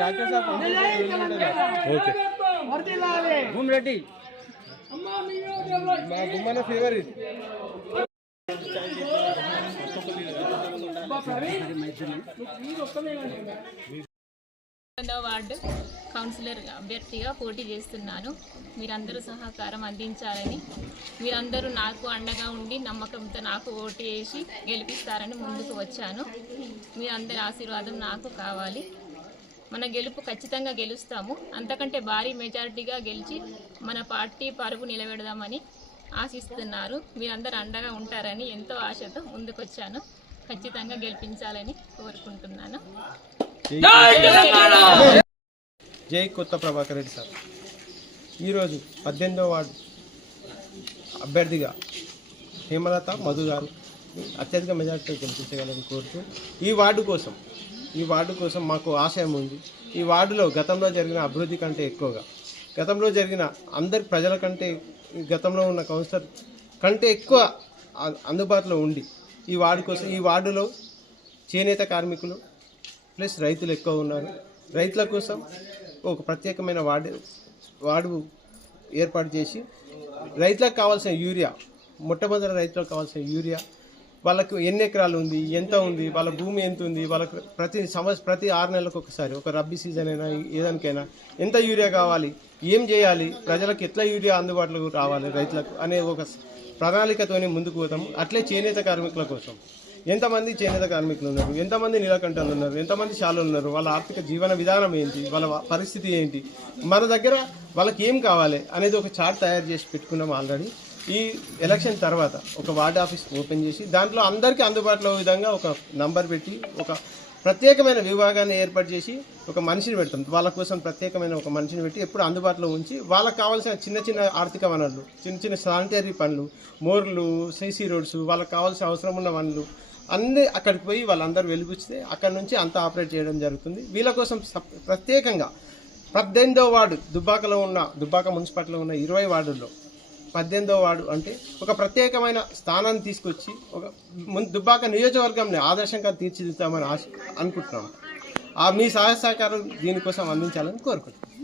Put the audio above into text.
Doctor साहब घूम रेड्डी घुमाना फेवरेट వార్డు కౌన్సిలర్ అభ్యర్థిగా పోటీ చేస్తున్నాను. మీరందరూ సహకారం అందించాలని, మీరందరూ నాకు అండగా ఉండి నమ్మకంతో నాకు ఓటు వేసి గెలిపిస్తారని ముందుకు వచ్చాను. మీరందరి ఆశీర్వాదం నాకు కావాలి. మన గెలుపు ఖచ్చితంగా గెలుస్తాము. అంతకంటే భారీ మెజారిటీగా గెలిచి మన పార్టీ పరువు నిలబెడదామని ఆశిస్తున్నారు. మీరందరూ అండగా ఉంటారని ఎంతో ఆశతో ముందుకొచ్చాను. ఖచ్చితంగా గెలిపించాలని కోరుకుంటున్నాను. జై కొత్త ప్రభాకర్ రెడ్డి సార్. ఈరోజు 18వ వార్డు అభ్యర్థిగా హేమలత మధు గారు అత్యధిక మెజార్టీతో గెలిపించగలని కోరుతూ ఈ వార్డు కోసం మాకు ఆశయం ఉంది. ఈ వార్డులో గతంలో జరిగిన అభివృద్ధి కంటే ఎక్కువగా, గతంలో జరిగిన అందరి ప్రజల కంటే, గతంలో ఉన్న కౌన్సిలర్ కంటే ఎక్కువ అందుబాటులో ఉండి ఈ వార్డులో చేనేత కార్మికులు ప్లస్ రైతులు ఎక్కువ ఉన్నారు. రైతుల కోసం ఒక ప్రత్యేకమైన వార్డు ఏర్పాటు చేసి రైతులకు కావాల్సిన యూరియా, మొట్టమొదటి రైతులకు కావాల్సిన యూరియా, వాళ్ళకు ఎన్ని ఎకరాలు ఉంది, ఎంత ఉంది, వాళ్ళ భూమి ఎంత ఉంది, వాళ్ళకు ప్రతి 6 నెలలకు ఒకసారి, ఒక రబ్బీ సీజన్ అయినా ఏదానికైనా ఎంత యూరియా కావాలి, ఏం చేయాలి, ప్రజలకు ఎట్లా యూరియా అందుబాటులోకి రావాలి రైతులకు అనే ఒక ప్రణాళికతోనే ముందుకు పోతాము. అట్లే చేనేత కార్మికుల కోసం ఎంతమంది చేనేత కార్మికులు ఉన్నారు, ఎంతమంది నీలకంఠలు ఉన్నారు, ఎంతమంది శాలులు ఉన్నారు, వాళ్ళ ఆర్థిక జీవన విధానం ఏంటి, వాళ్ళ పరిస్థితి ఏంటి, మన దగ్గర వాళ్ళకి ఏం కావాలి అనేది ఒక చార్ట్ తయారు చేసి పెట్టుకున్నాం ఆల్రెడీ. ఈ ఎలక్షన్ తర్వాత ఒక వార్డ్ ఆఫీస్ ఓపెన్ చేసి దాంట్లో అందరికీ అందుబాటులో విధంగా ఒక నంబర్ పెట్టి ఒక ప్రత్యేకమైన విభాగాన్ని ఏర్పాటు చేసి ఒక మనిషిని పెడతాం. వాళ్ళ కోసం ప్రత్యేకమైన ఒక మనిషిని పెట్టి ఎప్పుడు అందుబాటులో ఉంచి వాళ్ళకి కావాల్సిన చిన్న చిన్న ఆర్థిక వనరులు, చిన్న చిన్న శానిటరీ పనులు, మోర్లు, సీసీ రోడ్స్, వాళ్ళకి కావాల్సిన అవసరం ఉన్న వనరులు అన్నీ అక్కడికి పోయి వాళ్ళందరూ వెలిపిస్తే అక్కడి నుంచి అంతా ఆపరేట్ చేయడం జరుగుతుంది. వీళ్ళ కోసం ప్రత్యేకంగా 18వ వార్డు దుబ్బాక మున్సిపాలిటీలో ఉన్న 20 వార్డుల్లో 18వ వార్డు అంటే ఒక ప్రత్యేకమైన స్థానాన్ని తీసుకొచ్చి ఒక దుబ్బాక నియోజకవర్గంని ఆదర్శంగా తీర్చిదిద్దామని అనుకుంటున్నాం. మీ సహాయ సహకారం దీనికోసం అందించాలని కోరుకుంటున్నాం.